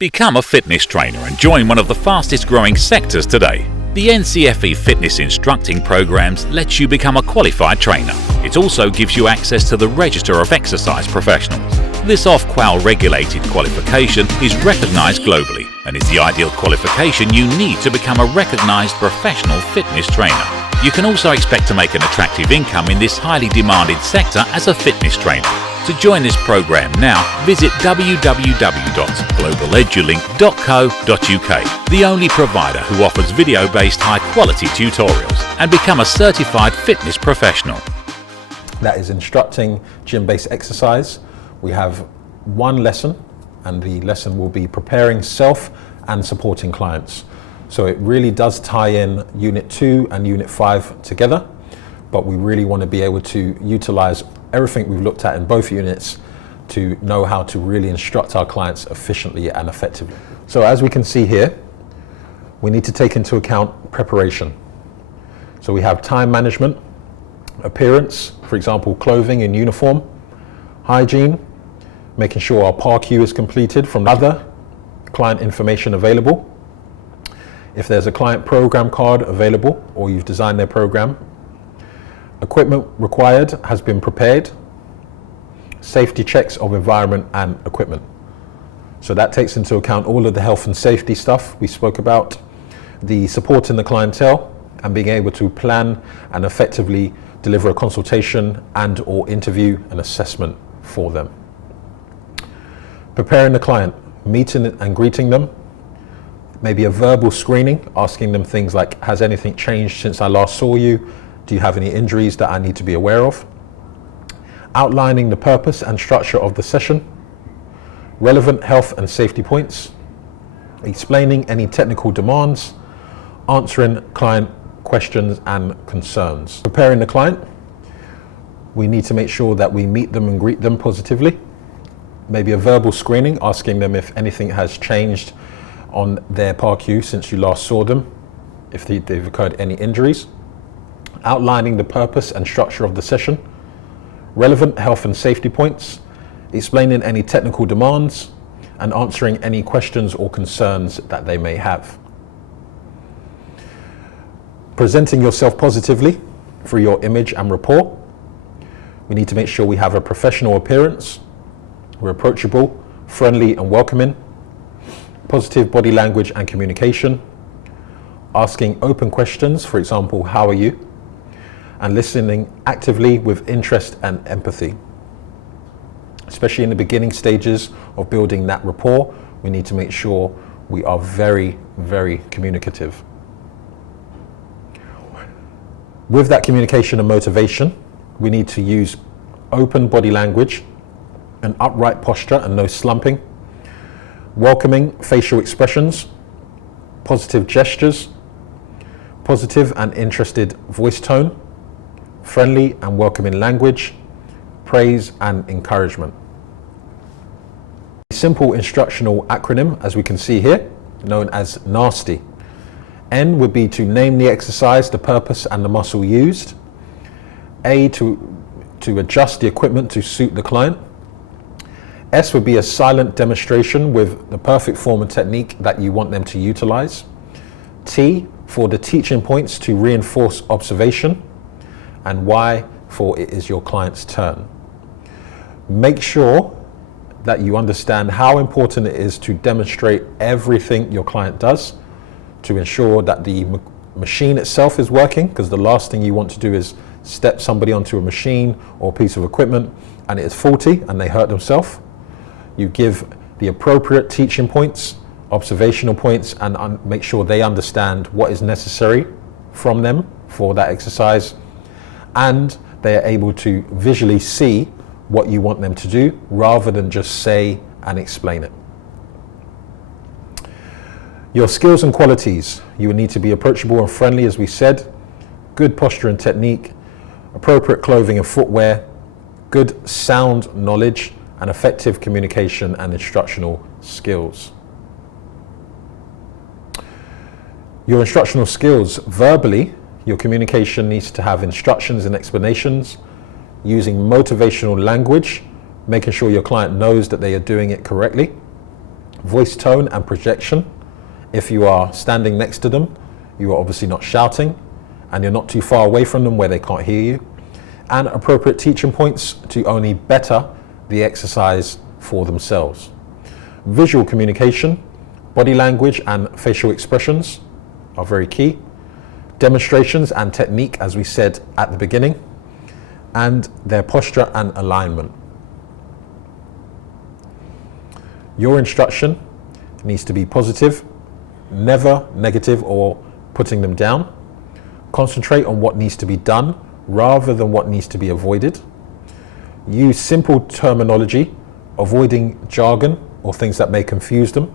Become a fitness trainer and join one of the fastest growing sectors today. The NCFE Fitness Instructing programs lets you become a qualified trainer. It also gives you access to the Register of Exercise Professionals. This off-qual regulated qualification is recognised globally and is the ideal qualification you need to become a recognised professional fitness trainer. You can also expect to make an attractive income in this highly demanded sector as a fitness trainer. To join this program now, visit www.globaledulink.co.uk, the only provider who offers video-based high-quality tutorials, and become a certified fitness professional. That is instructing gym-based exercise. We have one lesson, and the lesson will be preparing self and supporting clients. So it really does tie in Unit 2 and Unit 5 together, but we really want to be able to utilize everything we've looked at in both units to know how to really instruct our clients efficiently and effectively. So as we can see here, we need to take into account preparation. So we have time management, appearance, for example, clothing and uniform, hygiene, making sure our PAR-Q is completed from other client information available. If there's a client program card available or you've designed their program, equipment required has been prepared, safety checks of environment and equipment. So that takes into account all of the health and safety stuff we spoke about, the support in the clientele, and being able to plan and effectively deliver a consultation and or interview and assessment for them. Preparing the client, meeting and greeting them, maybe a verbal screening, asking them things like, has anything changed since I last saw you? Do you have any injuries that I need to be aware of? Outlining the purpose and structure of the session, relevant health and safety points, explaining any technical demands, answering client questions and concerns. Preparing the client, we need to make sure that we meet them and greet them positively. Maybe a verbal screening, asking them if anything has changed on their PAR-Q since you last saw them, if they've occurred any injuries. Outlining the purpose and structure of the session, relevant health and safety points, explaining any technical demands, and answering any questions or concerns that they may have. Presenting yourself positively through your image and rapport. We need to make sure we have a professional appearance, we're approachable, friendly and welcoming, positive body language and communication, asking open questions, for example, how are you? And listening actively with interest and empathy. Especially in the beginning stages of building that rapport, we need to make sure we are very, very communicative. With that communication and motivation, we need to use open body language, an upright posture and no slumping, welcoming facial expressions, positive gestures, positive and interested voice tone, friendly and welcoming language, praise and encouragement. A simple instructional acronym, as we can see here, known as NASTY. N would be to name the exercise, the purpose and the muscle used. A, to adjust the equipment to suit the client. S would be a silent demonstration with the perfect form and technique that you want them to utilize. T, for the teaching points to reinforce observation. And Y, for it is your client's turn. Make sure that you understand how important it is to demonstrate everything your client does to ensure that the machine itself is working, because the last thing you want to do is step somebody onto a machine or a piece of equipment and it is faulty and they hurt themselves. You give the appropriate teaching points, observational points, and make sure they understand what is necessary from them for that exercise, and they are able to visually see what you want them to do rather than just say and explain it. Your skills and qualities, you will need to be approachable and friendly, as we said, good posture and technique, appropriate clothing and footwear, good sound knowledge, and effective communication and instructional skills. Your instructional skills, verbally, your communication needs to have instructions and explanations, using motivational language, making sure your client knows that they are doing it correctly. Voice tone and projection. If you are standing next to them, you are obviously not shouting, and you're not too far away from them where they can't hear you. And appropriate teaching points to only better the exercise for themselves. Visual communication, body language and facial expressions are very key. Demonstrations and technique, as we said at the beginning, and their posture and alignment. Your instruction needs to be positive, never negative or putting them down. Concentrate on what needs to be done rather than what needs to be avoided. Use simple terminology, avoiding jargon or things that may confuse them.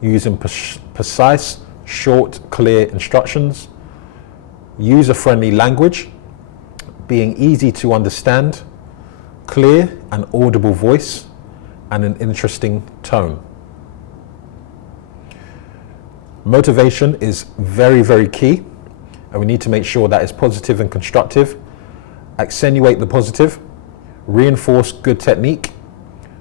Using precise, short, clear instructions. User-friendly language, being easy to understand, clear and audible voice, and an interesting tone. Motivation is very, very key, and we need to make sure that it's positive and constructive. Accentuate the positive, reinforce good technique,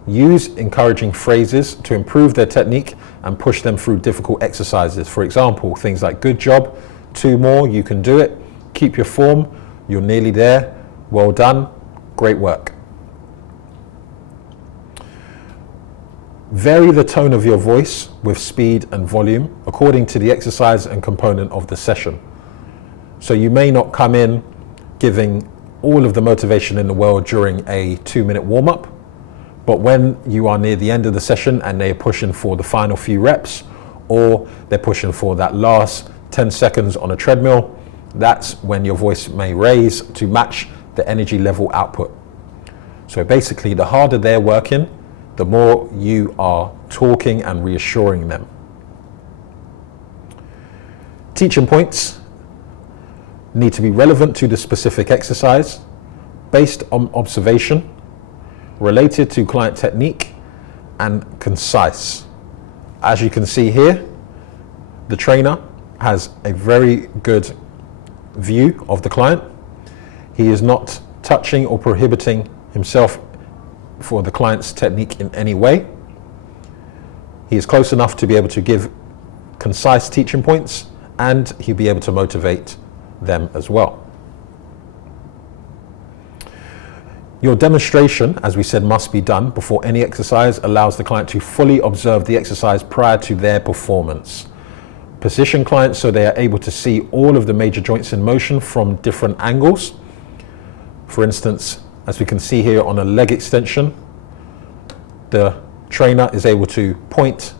use encouraging phrases to improve their technique and push them through difficult exercises. For example, things like good job, 2 more, you can do it, keep your form, you're nearly there, well done, great work. Vary the tone of your voice with speed and volume according to the exercise and component of the session. So you may not come in giving all of the motivation in the world during a 2-minute warm-up, but when you are near the end of the session and they're pushing for the final few reps, or they're pushing for that last 10 seconds on a treadmill, that's when your voice may raise to match the energy level output. So basically, the harder they're working, the more you are talking and reassuring them. Teaching points need to be relevant to the specific exercise, based on observation, related to client technique, and concise. As you can see here, the trainer has a very good view of the client. He is not touching or prohibiting himself for the client's technique in any way. He is close enough to be able to give concise teaching points, and he'll be able to motivate them as well. Your demonstration, as we said, must be done before any exercise, allows the client to fully observe the exercise prior to their performance. Position clients so they are able to see all of the major joints in motion from different angles. For instance, as we can see here on a leg extension, the trainer is able to point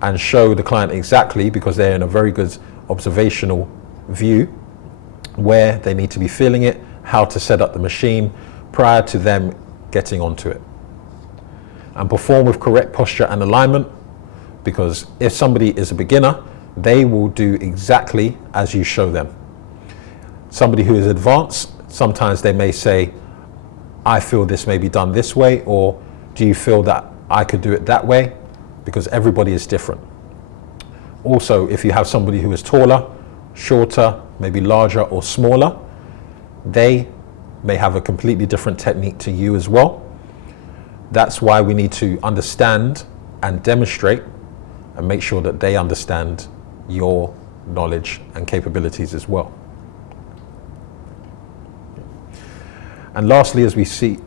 and show the client exactly, because they're in a very good observational view, where they need to be feeling it, how to set up the machine prior to them getting onto it. And perform with correct posture and alignment, because if somebody is a beginner, they will do exactly as you show them. Somebody who is advanced, sometimes they may say, I feel this may be done this way, or do you feel that I could do it that way? Because everybody is different. Also, if you have somebody who is taller, shorter, maybe larger or smaller, they may have a completely different technique to you as well. That's why we need to understand and demonstrate and make sure that they understand your knowledge and capabilities as well. And lastly, as we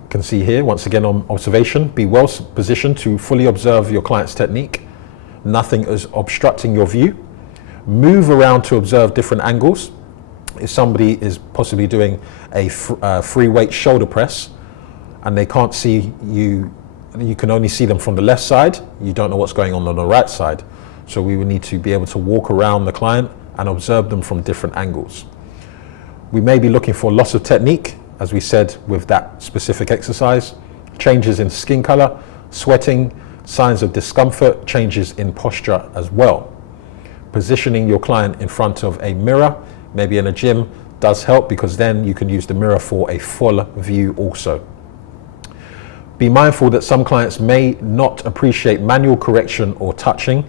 can see here, once again on observation, be well positioned to fully observe your client's technique. Nothing is obstructing your view. Move around to observe different angles. If somebody is possibly doing a free weight shoulder press and they can't see you, you can only see them from the left side, you don't know what's going on the right side. So we would need to be able to walk around the client and observe them from different angles. We may be looking for loss of technique, as we said with that specific exercise, changes in skin color, sweating, signs of discomfort, changes in posture as well. Positioning your client in front of a mirror, maybe in a gym, does help, because then you can use the mirror for a full view also. Be mindful that some clients may not appreciate manual correction or touching.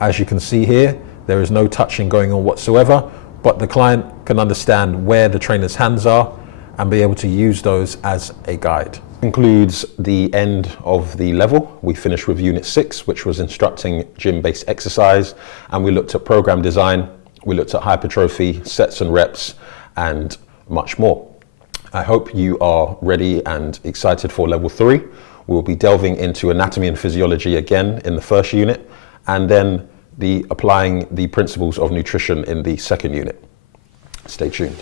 As you can see here, there is no touching going on whatsoever, but the client can understand where the trainer's hands are and be able to use those as a guide. Concludes the end of the level. We finished with Unit 6, which was instructing gym-based exercise, and we looked at program design, we looked at hypertrophy, sets and reps, and much more. I hope you are ready and excited for Level 3. We'll be delving into anatomy and physiology again in the first unit, and then applying the principles of nutrition in the second unit. Stay tuned.